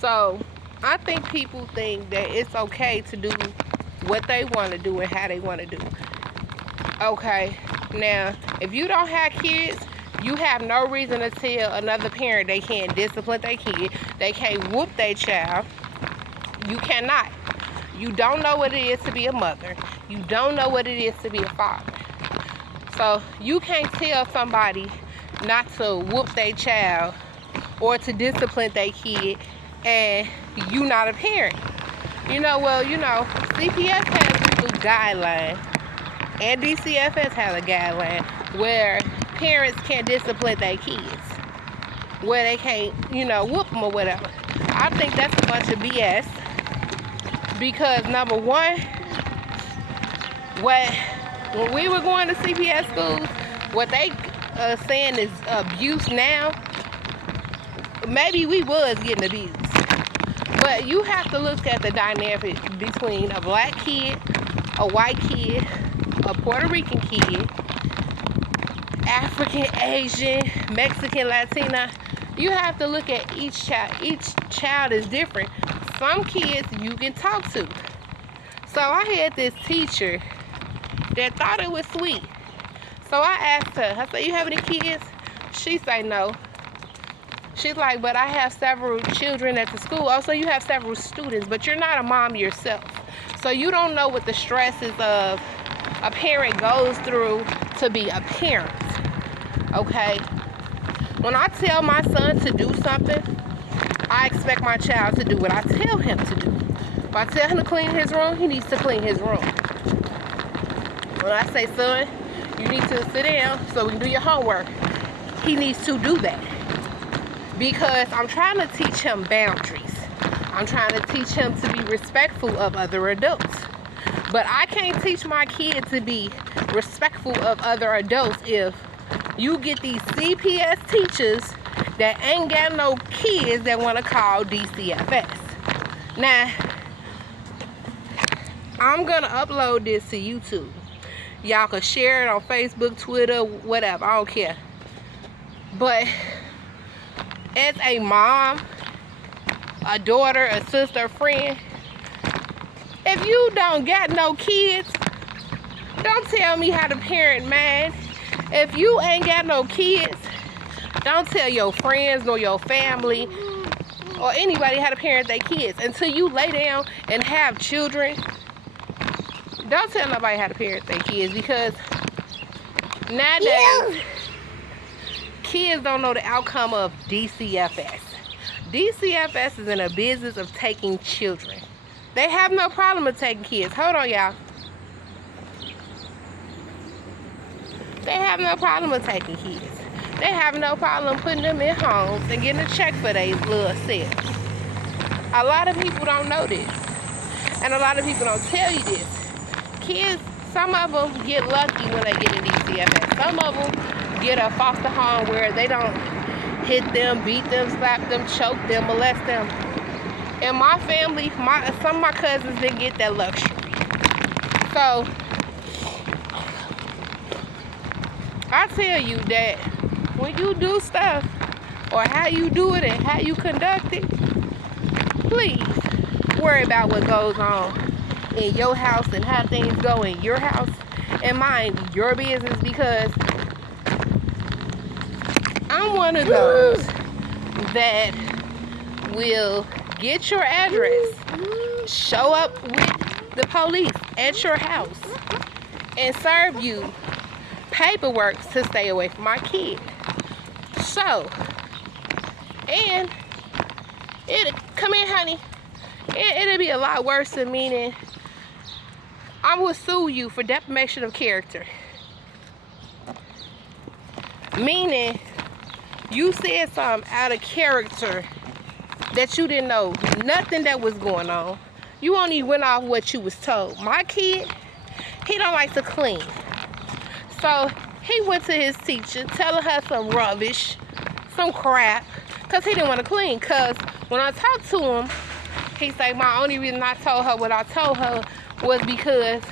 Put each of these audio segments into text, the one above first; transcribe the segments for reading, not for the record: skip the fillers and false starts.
So I think people think that it's okay to do what they want to do and how they want to do. Okay, now if you don't have kids, you have no reason to tell another parent they can't discipline their kid, they can't whoop their child. You cannot. You don't know what it is to be a mother. You don't know what it is to be a father. So you can't tell somebody not to whoop their child or to discipline their kid and you not a parent. CPS has a guideline and DCFS has a guideline where parents can discipline their kids, where they can't, whoop them or whatever. I think that's a bunch of BS because number one, when we were going to CPS schools, what they saying is abuse now, maybe we was getting abused. But you have to look at the dynamic between a black kid, a white kid, a Puerto Rican kid, African, Asian, Mexican, Latina. You have to look at each child. Each child is different. Some kids you can talk to. So I had this teacher that thought it was sweet. So I asked her, I said, you have any kids? She said no. She's like, but I have several children at the school. Also, you have several students, but you're not a mom yourself. So you don't know what the stresses of a parent goes through to be a parent, okay? When I tell my son to do something, I expect my child to do what I tell him to do. If I tell him to clean his room, he needs to clean his room. When I say, son, you need to sit down so we can do your homework, he needs to do that. Because I'm trying to teach him boundaries. I'm trying to teach him to be respectful of other adults. But I can't teach my kid to be respectful of other adults if you get these CPS teachers that ain't got no kids that want to call DCFS. Now, I'm going to upload this to YouTube. Y'all can share it on Facebook, Twitter, whatever. I don't care. But as a mom, a daughter, a sister, a friend, if you don't got no kids, don't tell me how to parent mine. If you ain't got no kids, don't tell your friends nor your family or anybody how to parent their kids. Until you lay down and have children, don't tell nobody how to parent their kids, because nowadays, kids don't know the outcome of DCFS. DCFS is in a business of taking children. They have no problem with taking kids. Hold on, y'all. They have no problem with taking kids. They have no problem putting them in homes and getting a check for their little selves. A lot of people don't know this. And a lot of people don't tell you this. Kids, some of them get lucky when they get in DCFS. Some of them get a foster home where they don't hit them, beat them, slap them, choke them, molest them. In my family, some of my cousins didn't get that luxury. So, I tell you that when you do stuff, or how you do it and how you conduct it, please worry about what goes on in your house and how things go in your house, and mind your business, because I'm one of those that will get your address, show up with the police at your house, and serve you paperwork to stay away from my kid. So, and come in, honey. It'll be a lot worse than meaning I will sue you for defamation of character. Meaning you said something out of character that you didn't know nothing that was going on. You only went off what you was told. My kid, he don't like to clean. So he went to his teacher telling her some rubbish, some crap, because he didn't want to clean. Because when I talked to him, he said my only reason I told her what I told her was because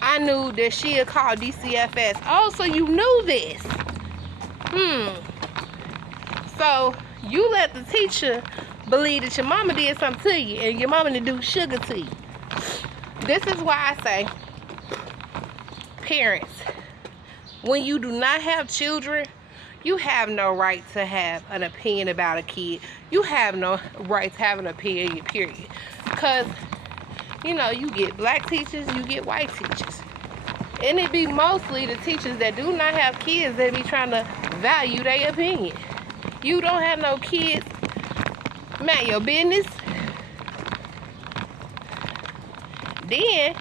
I knew that she had called DCFS. Oh, so you knew this. So you let the teacher believe that your mama did something to you and your mama didn't do sugar to you. This is why I say, parents, when you do not have children, you have no right to have an opinion about a kid. You have no right to have an opinion, period. Because, you know, you get black teachers, you get white teachers. And it be mostly the teachers that do not have kids that be trying to value their opinion. You don't have no kids, mind your business. Then,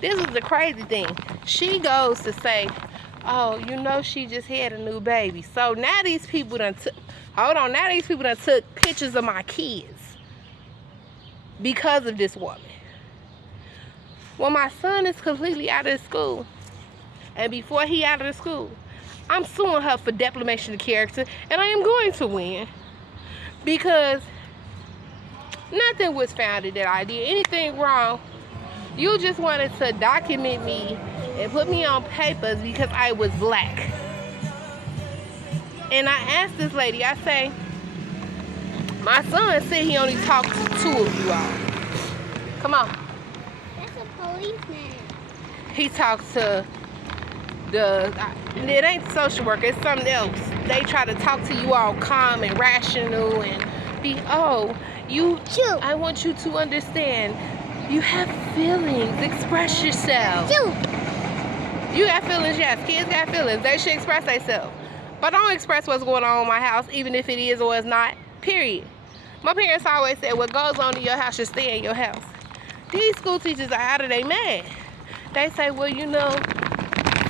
this is the crazy thing. She goes to say, oh, you know she just had a new baby. So now these people done took, now these people done took pictures of my kids because of this woman. When my son is completely out of school, and before he out of the school, I'm suing her for defamation of character, and I am going to win. Because nothing was found that I did anything wrong. You just wanted to document me and put me on papers because I was black. And I asked this lady, I say, my son said he only talked to 2 of you all. Come on. That's a policeman. He talks to it ain't social worker, it's something else. They try to talk to you all calm and rational and be, oh, you, Shoot. I want you to understand, you have feelings, express yourself. Shoot. You got feelings, yes, kids got feelings, they should express themselves. But don't express what's going on in my house, even if it is or is not, period. My parents always said, what goes on in your house should stay in your house. These school teachers are out of their mind. They say, well, you know,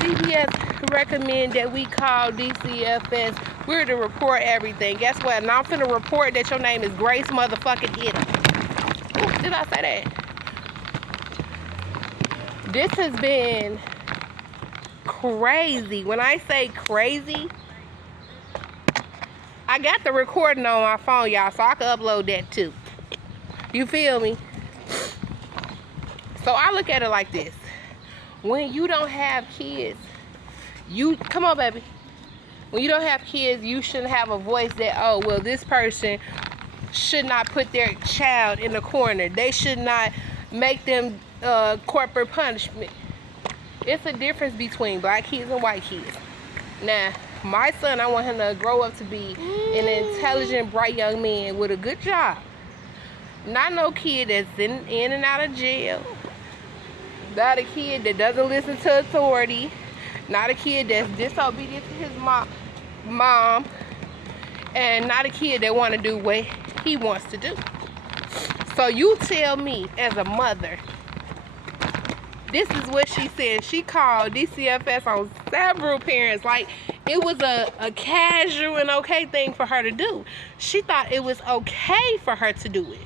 CPS recommend that we call DCFS. We're to report everything. Guess what? And I'm finna report that your name is Grace motherfucking Ida. Ooh, did I say that? This has been crazy. When I say crazy, I got the recording on my phone, y'all, so I can upload that too. You feel me? So I look at it like this. When you don't have kids, come on, baby. When you don't have kids, you shouldn't have a voice that, oh, well, this person should not put their child in the corner. They should not make them corporate punishment. It's a difference between black kids and white kids. Now, my son, I want him to grow up to be an intelligent, bright young man with a good job. Not no kid that's in and out of jail. Not a kid that doesn't listen to authority. Not a kid that's disobedient to his mom. And not a kid that want to do what he wants to do. So you tell me, as a mother, this is what she said. She called DCFS on several parents. Like, it was a casual and okay thing for her to do. She thought it was okay for her to do it.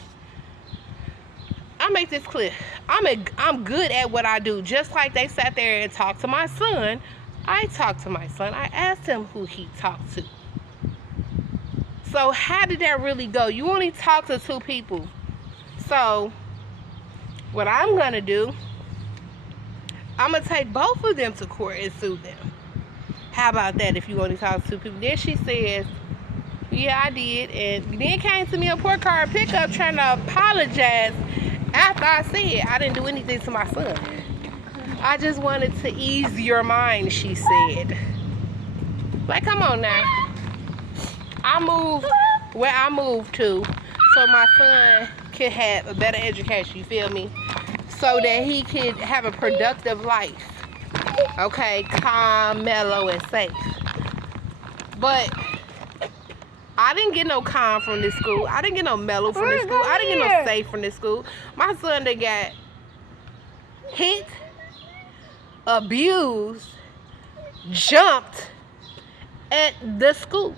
I make this clear. I'm good at what I do. Just like they sat there and talked to my son, I talked to my son. I asked him who he talked to. So how did that really go? You only talk to 2 people. So what I'm going to do, I'm going to take both of them to court and sue them. How about that if you only talk to 2 people? Then she says, yeah, I did. And then came to me a port card pickup trying to apologize after I said I didn't do anything to my son. I just wanted to ease your mind, she said. Like, come on now. I moved where I moved to so my son could have a better education, you feel me? So that he could have a productive life. Okay, calm, mellow, and safe. But I didn't get no calm from this school. I didn't get no mellow from this school. I didn't get no safe from this school. My son that got hit, abused, jumped at the school.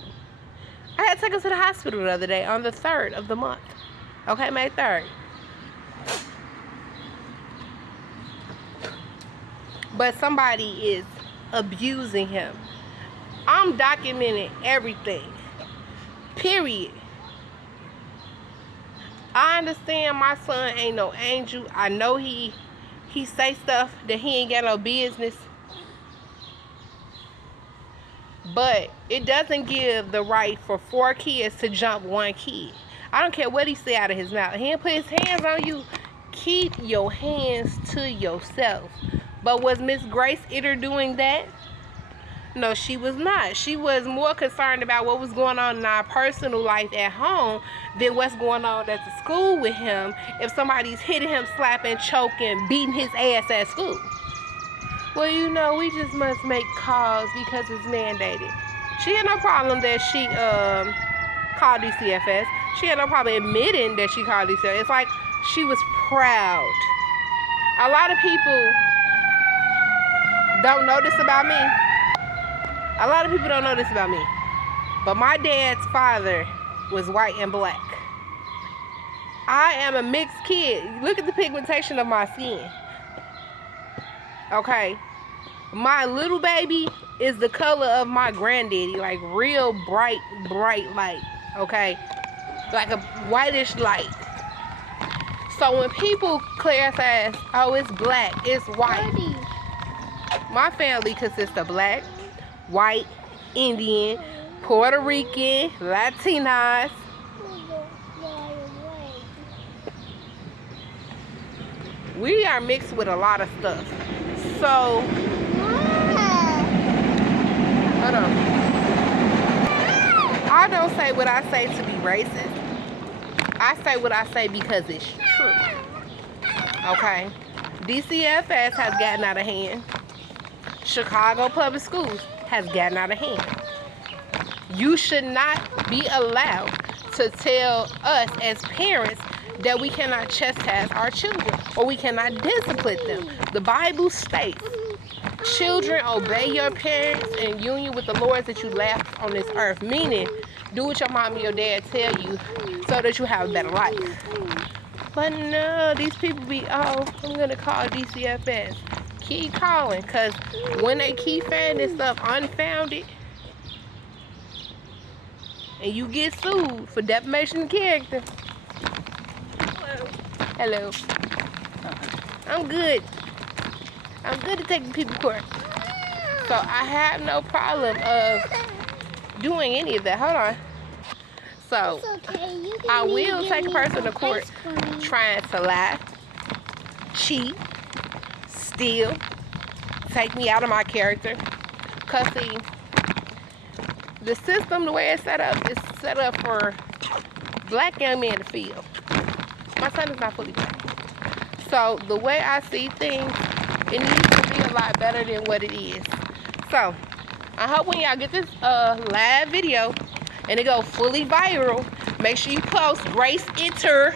I had to take him to the hospital the other day on the 3rd of the month. Okay, May 3rd. But somebody is abusing him. I'm documenting everything. Period. I understand my son ain't no angel. I know he say stuff that he ain't got no business. But it doesn't give the right for 4 kids to jump 1 kid. I don't care what he say out of his mouth. He didn't put his hands on you. Keep your hands to yourself. But was Miss Grace Itter doing that? No, she was not. She was more concerned about what was going on in our personal life at home than what's going on at the school with him. If somebody's hitting him, slapping, choking, beating his ass at school. Well, you know, we just must make calls because it's mandated. She had no problem that she called DCFS. She had no problem admitting that she called DCFS. It's like she was proud. A lot of people don't know this about me. A lot of people don't know this about me. But my dad's father was white and black. I am a mixed kid. Look at the pigmentation of my skin. Okay? My little baby is the color of my granddaddy. Like real bright light. Okay? Like a whitish light. So when people classify, oh, it's black, it's white. My family consists of black, white, Indian, Puerto Rican, Latinas. We are mixed with a lot of stuff. So, hold on. I don't say what I say to be racist. I say what I say because it's true. Okay? DCFS has gotten out of hand. Chicago Public Schools has gotten out of hand. You should not be allowed to tell us as parents that we cannot chastise our children or we cannot discipline them. The Bible states, children, obey your parents in union with the Lord that you left on this earth. Meaning, do what your mom and your dad tell you so that you have a better life. But no, these people be, oh, I'm going to call DCFS. Keep calling, because when they keep finding this stuff unfounded and you get sued for defamation of character. Hello. I'm good. I'm good at taking people to court. So I have no problem of doing any of that. Hold on. So I will take a person to court trying to lie, cheat, steal, take me out of my character. Because see, the system, the way it's set up, is set up for black young men to feel. My son is not fully black. So the way I see things, it needs to be a lot better than what it is. So I hope when y'all get this live video and it go fully viral, make sure you post Grace Itter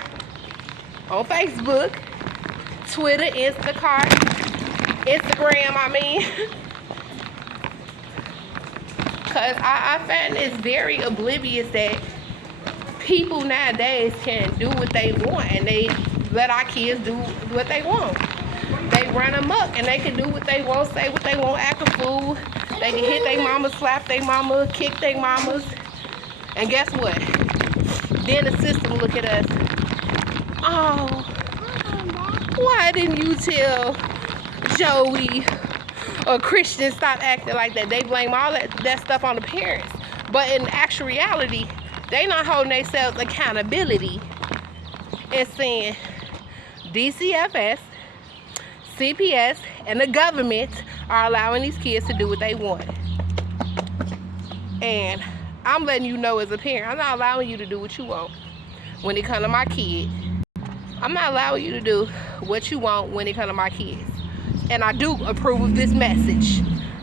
on Facebook, Twitter, Instagram, I mean. Because I find it's very oblivious that people nowadays can do what they want and they let our kids do what they want. They run amok and they can do what they want, say what they want, act a fool. They can hit their mama, slap their mama, kick their mamas. And guess what? Then the system look at us. Oh, why didn't you tell Joey or Christian stop acting like that? They blame all that stuff on the parents. But in actual reality, they not holding themselves accountability and saying DCFS, CPS, and the government are allowing these kids to do what they want. And I'm letting you know as a parent, I'm not allowing you to do what you want when it comes to my kid. I'm not allowing you to do what you want when it comes to my kids. And I do approve of this message.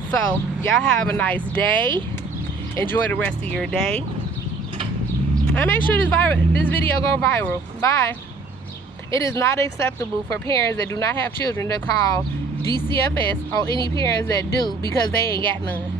So, y'all have a nice day. Enjoy the rest of your day. And make sure this video go viral. Bye. It is not acceptable for parents that do not have children to call DCFS on any parents that do, because they ain't got none.